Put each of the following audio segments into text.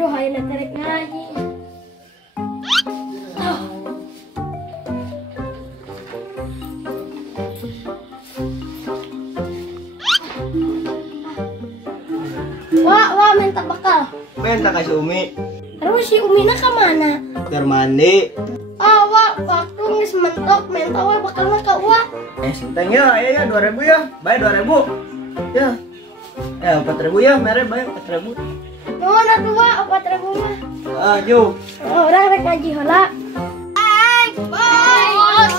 Aduh, ayo tarik lagi. Wah, minta bekal. Minta kasih Umi. Terus si Umina kemana? Biar mandi. Wah, waktu ngis mentok, minta wah bekalnya ke wah. Senteng ya, ya 2.000 ya. Bayar 2.000. Ya. 4.000 ya, mere bayar 4.000. Mana tuh wah, 4.000 mah? Ayo. Orang rek ngaji heula. Bos.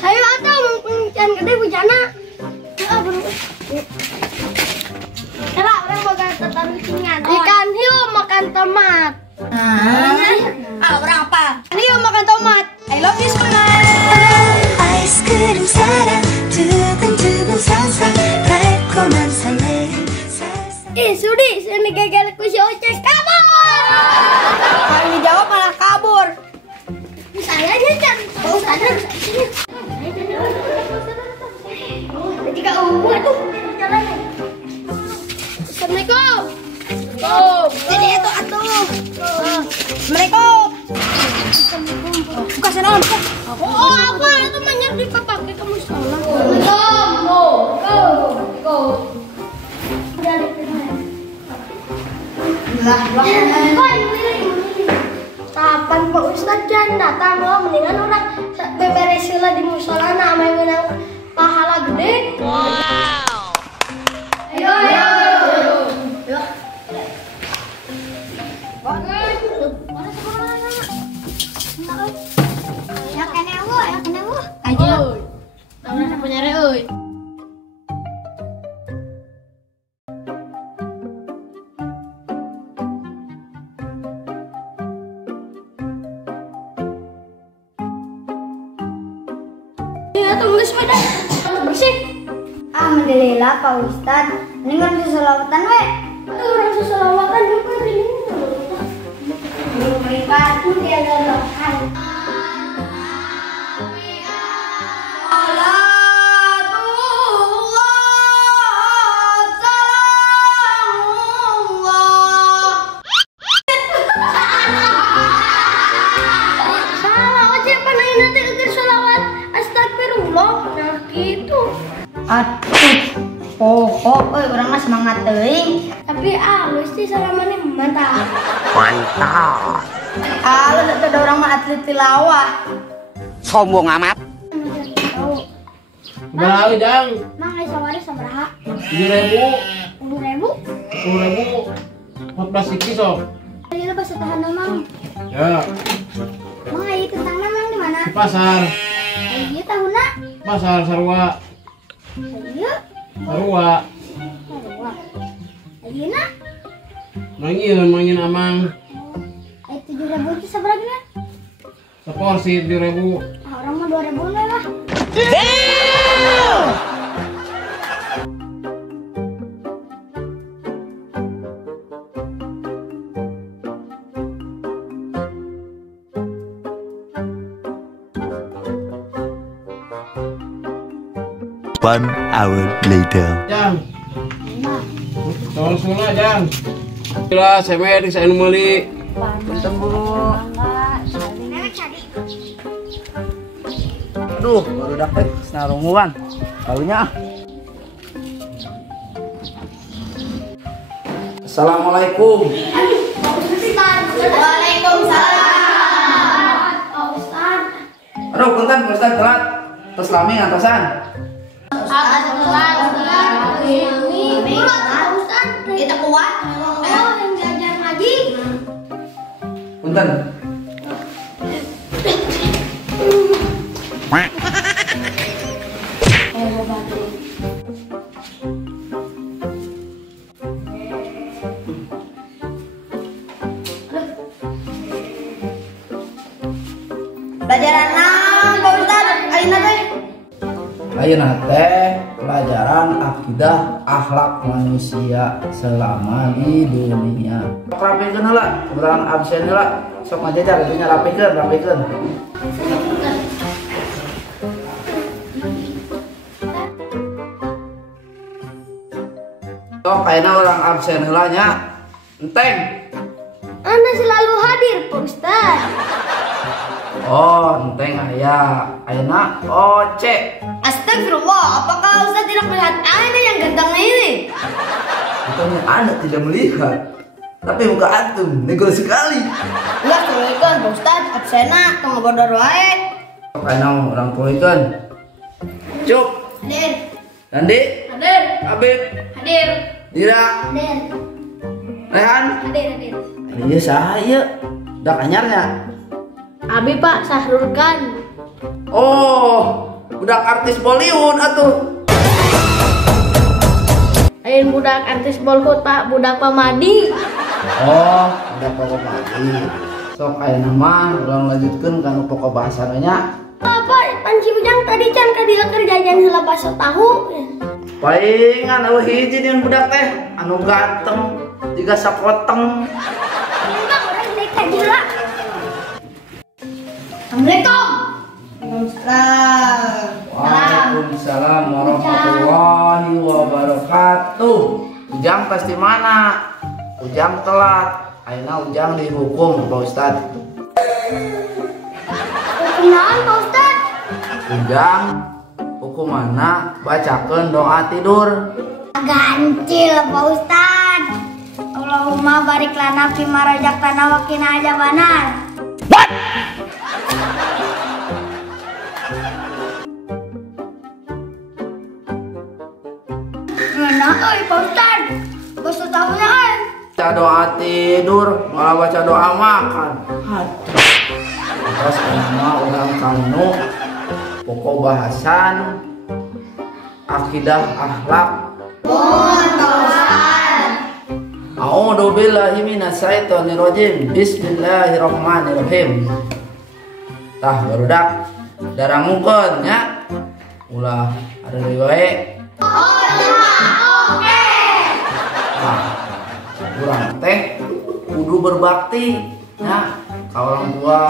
Hayu atuh mungkin gede bujana. Era orang makan tetapi ringan. Ikan hiu makan tomat. Orang apa? Hiu makan tomat. I love you so much. 아이스크림 사랑 두근두근 상상 달콤한 설레임 Sudi, sini gagalku si Ocek kabur. Kalau dijawab malah kabur. Saya aja cari. Oh, sana sini. Jika tuh jalannya. Assalamualaikum. Jadi itu atuh. Assalamualaikum. Buka sana. Oh, apa itu menyerah dipakai kamu salah. Go. Kapan Pak Ustadz jangan datang loh, mendingan orang beberes heula di musola na ame meunang pahala gede. Wow. Ayo. Ya kene aku. Ayo. Tahu siapa nyari euy. Ya tunggu sepeda. Bersih. Alhamdulillah Pak Ustadz. Ini kan seselawatan we. Orang seselawatan juga di sini. Batu dia lolokan. Orang mah semangat teuing. Tapi halus sih salamannya mantap. Lu ada orang mah atlet tilawah. Sombong amat. Berapa Jang? Mang ai sawari sabaraha? 7.000. 10.000? 10.000. 14 sikis sok. Tadi lu bahasa tahan Mang. Ya, Mang ai kentangna Mang di mana? di pasar. Ieu tahunna. Pasar Sarua. Ieu. Sarua. Ayeuna Mangin amang. ai 7.000 teh sabaraha? Seporsi 7.000. Orang mah 2.000 we lah. One hour later. Jang. Tolong sula Jang. Kira semer saya nu meuli. Punten Bu. Aduh, baru dapet senarunguan. Kalunya. Assalamualaikum. Waalaikumsalam. Pak Ustaz. Aduh, punten Pak Ustaz telat. Tos lami ngantosan. Kita kuat. Yang diajar ngaji. Punten. Pelajaran naon Pak Ustadz? Ayeuna teh. Ayeuna teh pelajaran akidah akhlak manusia selama di dunia. Rapikeun heula, kebetulan absen heula. Sok ngajajar itunya rapikeun. Sok ayeuna orang absen heula nya. Enteng. Ana selalu hadir, Pak Ustad. Oh, enteng aya. Ayeuna Oce. Astagfirullah, apakah Ustaz tidak melihat Anda yang ganteng ini? Bukannya Anda tidak melihat, tapi muka antum negor sekali. Enggak, Assalamualaikum Pak Ustaz, absena, tunggu bodor wae. Ayeuna orang tulikeun. Cuk. Hadir. Nandi. Hadir. Habib. Hadir. Dira. Hadir. Rehan. Hadir. Iya saya. Dak anyarnya. Abi Pak Sahrul Khan. Oh, budak artis Bollywood atuh. Ayeuna budak artis Bollywood Pak, budak pamadi. Oh, budak pokok pagi. Sok ayeuna mah urang lanjutkeun kana pokok bahasana nya. Apa Panci Ujang tadi can ka dieu keur jajan heula bakso tahu. Palingan eueuh hiji dieun budak teh anu ganteng jiga sapoteng. Enggak orang deui ka jula. Assalamualaikum. Waalaikumsalam. Waalaikumsalam warahmatullahi wabarakatuh. Ujang pasti mana? Ujang telat. Ayeuna Ujang dihukum Pak Ustad. Kumaha Pak Ustad? Ujang hukumanna bacakeun doa tidur. Gancil Pak Ustaz. Allahumma barik lana fi ma razaqtana wa qina adzabannar. Mana euy Pak Ustaz? Bakso tahunya euy. Baca doa tidur malah baca doa makan. Aduh. Terus nama orang kamu pokok bahasan akidah akhlak. A'udzu billahi minasyaitonir rajim. Bismillahirrahmanirrahim. Tah barudak darangukeun nya. Ulah ada deui wae. Nah, urang teh kudu berbakti nya ka orang tua,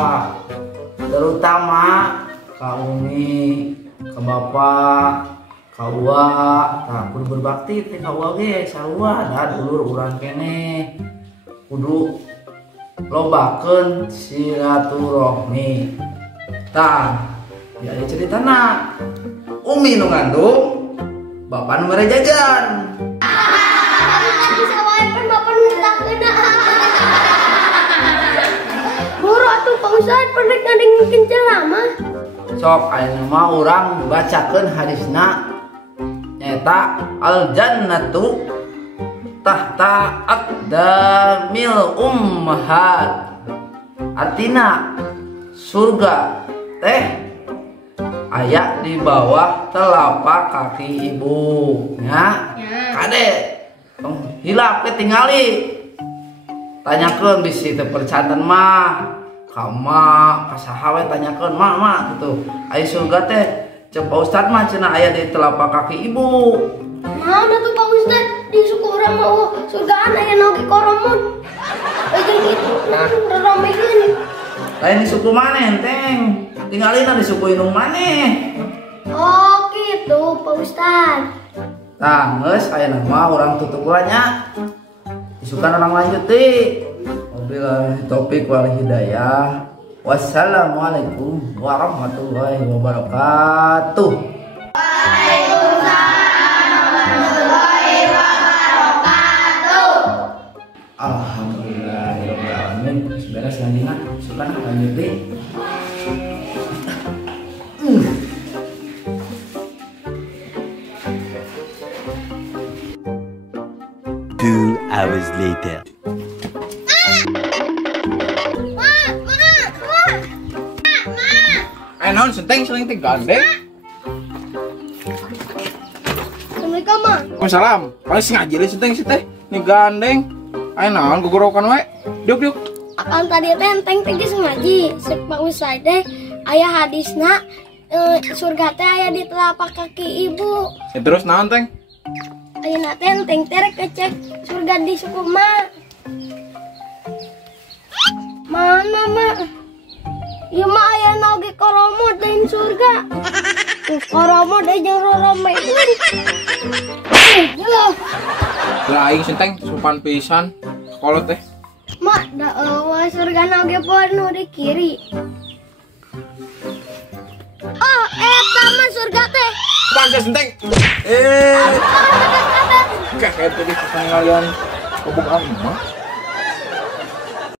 terutama ka umi, ka bapak, ka uwa. Tah kudu berbakti teh ka uwa ge sarua da dulur urang keneh. Kudu lobakeun silaturahmi. Tah, ya ceritana umi nu ngandung, bapak nu mere jajan. Bisa wae pan bapak nu ngetakeun. Buru atuh Pak Ustad pernah ngadengkeun ceramah. Sok ayeuna mah urang bacakeun hadisna nyaeta al jannatu tahta aqdamil ummahat. Artina surga teh aya di bawah telapak kaki ibu nya. Kade tong hilap ke tingali tanyakeun bisi teu percanten mah kama kasaha we tanyakeun mak gitu. Aya surga teh cek Pak Ustad mah cenah aya di telapak kaki ibu. Mana tuh Pak Ustad di suku urang mah surgaan aya nu ge koromon. Jeung kitu ramekeun. Lain di suku maneh teng? Tinggalina di suku indung maneh. Oh gitu Pak Ustad. Nah, geus ayeuna mah urang tutup nya. Isukan orang lanjut deui. Wabillahi taufik wal hidayah. Wassalamualaikum warahmatullahi wabarakatuh. Alhamdulillahirabbil alamin. Beres landingan. Isukan lanjut deui. 2 hours later. Naon senteng seling teh gandeng. Assalamualaikum Mak. Waalaikumsalam. Paling sing ngajili senteng sih teh. Nih gandeng. Ayo naon gogorokan wae. Diuk. Akan tadi teh enteng teh geus ngaji. Sek Pak Ustad teh aya hadisna surga teh aya di telapak kaki ibu. Ya, terus naon teng? Ayeuna teh enteng teh rek kecek surga di suku Mak. Mana Mak? Ieu mah aya oge koromot lain surga. Koromot jeung roromeun. Lah aing senteng sopan pisan. Kolot teh. Mak, da surga oge nu di kiri. Oh, eta mah surga teh. Pancas senteng. Kayak tadi kalian kebuk mah.